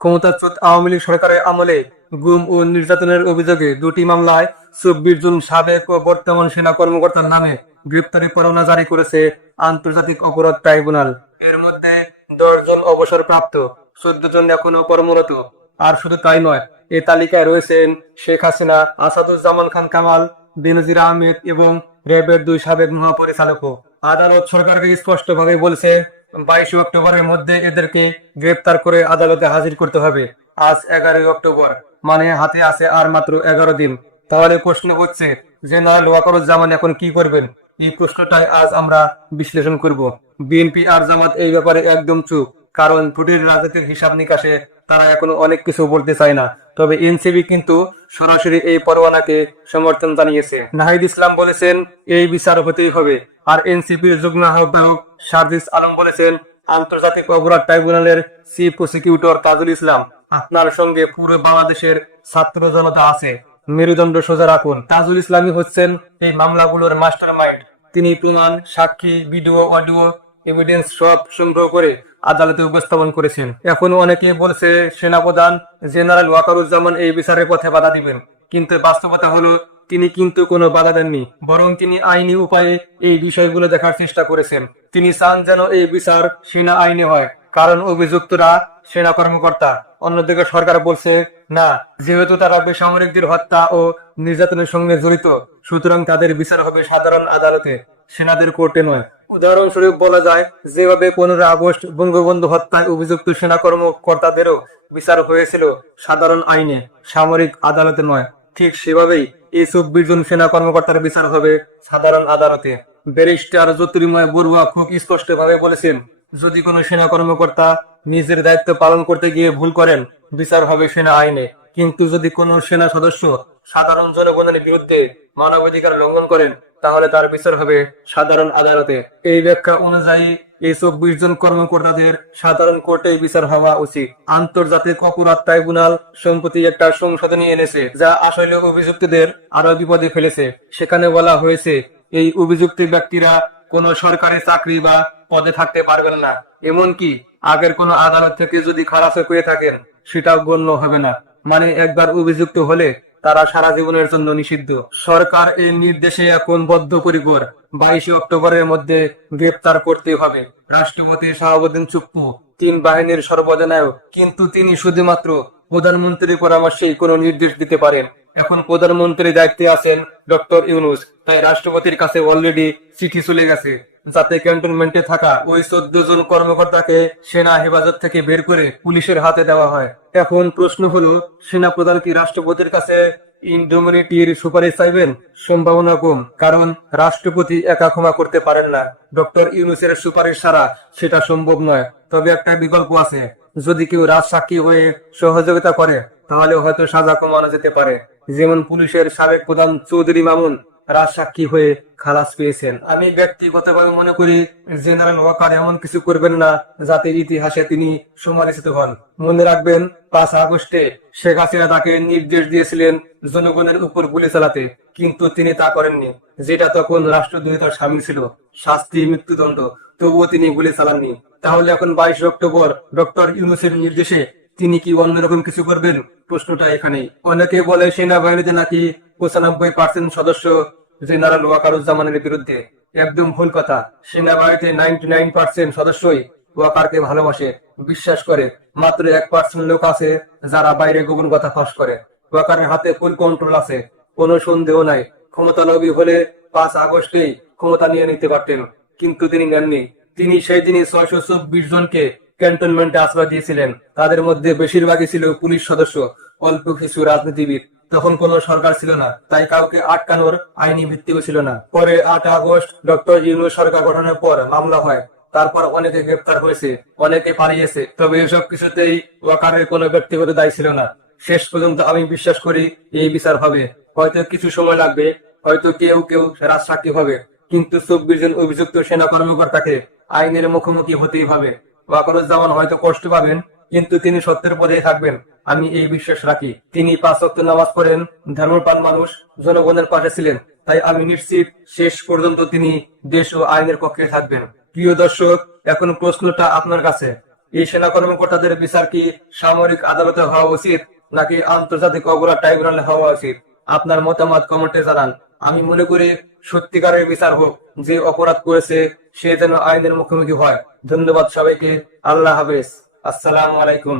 ক্ষমতাচ্যুত আওয়ামী লীগ সরকারের আমলে গুম ও নির্যাতনের অভিযোগে দুটি মামলায় চব্বিশ সাবেক ও বর্তমান সেনা কর্মকর্তার নামে গ্রেপ্তারি পরোয়ানা জারি করেছে আন্তর্জাতিক অপরাধ ট্রাইব্যুনাল। এর মধ্যে দশ জন অবসরপ্রাপ্ত, চোদ্দ জন এখনও কর্মরত। আর শুধু তাই নয়, এ তালিকায় রয়েছেন শেখ হাসিনা, আসাদুজ্জামান খান কামাল, বেনজির আহমেদ এবং র্যাবের দুই সাবেক মহাপরিচালকও। আদালত সরকারকে স্পষ্টভাবে বলছে বাইশে অক্টোবরের মধ্যে এদেরকে গ্রেপ্তার করে আদালতে হাজির করতে হবে। আজ এগারোই অক্টোবর মানে হাতে আছে আর মাত্র এগারো দিন। তাহলে প্রশ্ন হচ্ছে জেনারেল ওয়াকারুজ্জামান এখন কি করবেন? এই প্রশ্নটাই আজ আমরা বিশ্লেষণ করব। বিএনপি আর জামাত এই ব্যাপারে একদম চুপ, কারণ ভোটের রাজনীতির হিসাব নিকাশে তারা এখনও অনেক কিছু বলতে চায় না। তবে এনসিবি কিন্তু সরাসরি এই পরোয়ানাকে সমর্থন জানিয়েছে। নাহিদ ইসলাম বলেছেন, এই বিচার হতেই হবে। আর এনসিপির যুগ্ম আহ্বায়ক সার্জিস আলম বলেছেন, আন্তর্জাতিক অপরাধ ট্রাইব্যুনালের চিফ প্রসিকিউটর তাজুল ইসলাম, আপনার সঙ্গে পুরো বাংলাদেশের ছাত্র জনতা আছে। মেরুদণ্ড সোজা রাখুন। তাজুল ইসলামী হচ্ছেন এই মামলাগুলোর মাস্টার মাইন্ড তিনি প্রমাণ, সাক্ষী, ভিডিও, অডিও এভিডেন্স সব সংগ্রহ করে আদালতে উপস্থাপন করেছেন। এখন অনেকে বলছে, সেনাপ্রধান জেনারেল ওয়াকারুজ্জামান এই বিচারের পথে বাধা দিবেন। কিন্তু বাস্তবতা হলো তিনি কিন্তু কোনো বাধা দেননি, বরং তিনি আইনি উপায়ে এই বিষয়গুলো দেখার চেষ্টা করেছেন। তিনি চান যেন এই বিচার সেনা আইনে হয়, কারণ অভিযুক্তরা সেনা কর্মকর্তা। অন্যদিকে সরকার বলছে, না, যেহেতু তারা বেসামরিকদের হত্যা ও নির্যাতনের সঙ্গে জড়িত, সুতরাং তাদের বিচার হবে সাধারণ আদালতে, সেনাদের কোর্টে নয়। উদাহরণস্বরূপ বলা যায়, যেভাবে পনেরো আগস্ট বঙ্গবন্ধু হত্যায় অভিযুক্ত সেনা কর্মকর্তাদেরও বিচার হয়েছিল সাধারণ আইনে, সামরিক আদালতে নয়। ঠিক সেভাবেই এই চব্বিশ জন সেনা কর্মকর্তার বিচার হবে সাধারণ আদালতে। ব্যারিস্টার জ্যোতির্ময় বড়ুয়া খুব স্পষ্ট ভাবে বলেছেন, যদি কোনো সেনা কর্মকর্তা নিজের দায়িত্ব পালন করতে গিয়ে ভুল করেন, বিচার হবে সেনা আইনে। কিন্তু যদি কোনো সেনা সদস্য সাধারণ জনগণের বিরুদ্ধে মানবাধিকার লঙ্ঘন করেন, তাহলে তার বিচার হবে সাধারণ আদালতে। এই ব্যাখ্যা অনুযায়ী এই চব্বিশ জন কর্মকর্তাদের সাধারণ কোর্টে বিচার হওয়া উচিত। আন্তর্জাতিক অপরাধ ট্রাইব্যুনাল সম্প্রতি একটা সংশোধনী এনেছে, যা আসলে অভিযুক্তদের আরও বিপদে ফেলেছে। সেখানে বলা হয়েছে, এই অভিযুক্ত ব্যক্তিরা কোনো সরকারি চাকরি বা পদে থাকতে পারবেন না। এমনকি আগের কোনো আদালত থেকে যদি খারাপ করে থাকেন, সেটাও গণ্য হবে না। মানে একবার অভিযুক্ত হলে তারা সারা জীবনের জন্য নিষিদ্ধ। সরকার এই নির্দেশে এখন বদ্ধপরিকর। বাইশে অক্টোবরের মধ্যে গ্রেপ্তার করতে হবে। রাষ্ট্রপতি শাহাবুদ্দিন চুপ্পু, তিন বাহিনীর সর্বাধিনায়ক কিন্তু তিনি শুধুমাত্র প্রধানমন্ত্রীর পরামর্শেই কোনো নির্দেশ দিতে পারেন। এখন প্রধানমন্ত্রীর দায়িত্বে আছেন ডক্টর ইউনুস, তাই রাষ্ট্রপতির কাছে অলরেডি চিঠি চলে গেছে। যাতে ক্যান্টনমেন্টে থাকা ওই চোদ্দ জন কর্মকর্তাকে সেনা হেফাজত থেকে বের করে পুলিশের হাতে দেওয়া হয়। এখন প্রশ্ন হলো, সেনা প্রধান কি রাষ্ট্রপতির কাছে ইন্ডোমিনিটির সুপারিশ চাইবেন? সম্ভাবনা কম, কারণ রাষ্ট্রপতি একা ক্ষমা করতে পারেন না। ডক্টর ইউনুসের সুপারিশ ছাড়া সেটা সম্ভব নয়। তবে একটা বিকল্প আছে, যদি কেউ রাজসাক্ষী হয়ে সহযোগিতা করে, তাহলে হয়তো সাজা কমানো যেতে পারে। যেমন পুলিশের সাবেক প্রধান চৌধুরী মামুন রাজসাক্ষী হয়ে খালাস পেয়েছেন। আমি ব্যক্তিগতভাবে মনে করি, জেনারেল ওয়াকার এমন কিছু করবেন না যাতে ইতিহাসে তিনি সমালোচিত হন। মনে রাখবেন, পাঁচ আগস্টে শেখ হাসিনা তাকে নির্দেশ দিয়েছিলেন জনগণের উপর গুলি চালাতে, কিন্তু তিনি তা করেননি। যেটা তখন রাষ্ট্রদ্রোহিতার সামিল ছিল, শাস্তি, মৃত্যুদণ্ড, তবুও তিনি গুলি চালাননি। তাহলে এখন বাইশে অক্টোবর, ডক্টর ইউনুসের নির্দেশে তিনি কি অন্যরকম কিছু করবেন? প্রশ্নটা এখানে অনেকে বলে, সেনাবাহিনীতে নাকি পঁচানব্বই পার্সেন্ট সদস্য জেনারেল ওয়াকারুজ্জামানের বিরুদ্ধে একদম ভুল কথা। সেনাবাহিনীতে নাইনটি নাইন পার্সেন্ট সদস্যই ওয়াকারকে ভালোবাসে, বিশ্বাস করে। মাত্র এক পার্সেন্ট লোক আছে যারা বাইরে গোপন কথা ফাঁস করে। ওয়াকারের হাতে ফুল কন্ট্রোল আছে, কোনো সন্দেহ নাই। ক্ষমতা লবি হলে পাঁচ আগস্টেই ক্ষমতা নিয়ে নিতে পারতেন, কিন্তু তিনি নেননি। তিনি সেই দিনই ছয়শো চব্বিশ জনকে ক্যান্টনমেন্টে আশ্রয় দিয়েছিলেন। তাদের মধ্যে বেশিরভাগই ছিল পুলিশ সদস্য, অল্প কিছু রাজনীতিবিদ। তখন কোন সরকার ছিল না, তাই কাউকে আটকানোর আইনি ভিত্তিও ছিল না। পরে আট আগস্ট ডক্টর ইউনু সরকার গঠনের পর মামলা হয়, তারপর অনেকে গ্রেপ্তার হয়েছে, অনেকে পালিয়েছে, তবে এসব কিছুতেই ওয়াকারের কোনো ব্যক্তিগত দায় ছিল না। শেষ পর্যন্ত আমি বিশ্বাস করি এই বিচার হবে। হয়তো কিছু সময় লাগবে, হয়তো কেউ কেউ রাজসাক্ষী হবে, কিন্তু চব্বিশ জন অভিযুক্ত সেনা কর্মকর্তাকে আইনের মুখোমুখি হতেই হবে। ওয়াকারুজ্জামান হয়তো কষ্ট পাবেন কিন্তু তিনি সত্যের পদেই থাকবেন। আমি এই বিশ্বাস রাখি। তিনি পাঁচ ওয়াক্ত নামাজ পড়েন ধর্মপাল মানুষ, জনগণের পাশে ছিলেন। তাই আমি নিশ্চিত শেষ পর্যন্ত তিনি দেশ ও আইনের পক্ষে থাকবেন। প্রিয় দর্শক, এখন প্রশ্নটা আপনার কাছে। এই সেনা কর্মকর্তাদের বিচার কি সামরিক আদালতে হওয়া উচিত, নাকি আন্তর্জাতিক অপরাধ ট্রাইব্যুনালে হওয়া উচিত? আপনার মতামত কমেন্টে জানান। আমি মনে করি সত্যিকারের বিচার হোক, যে অপরাধ করেছে, সে যেন আইনের মুখোমুখি হয়। ধন্যবাদ সবাইকে। আল্লাহ হাফেজ। আসসালামু আলাইকুম।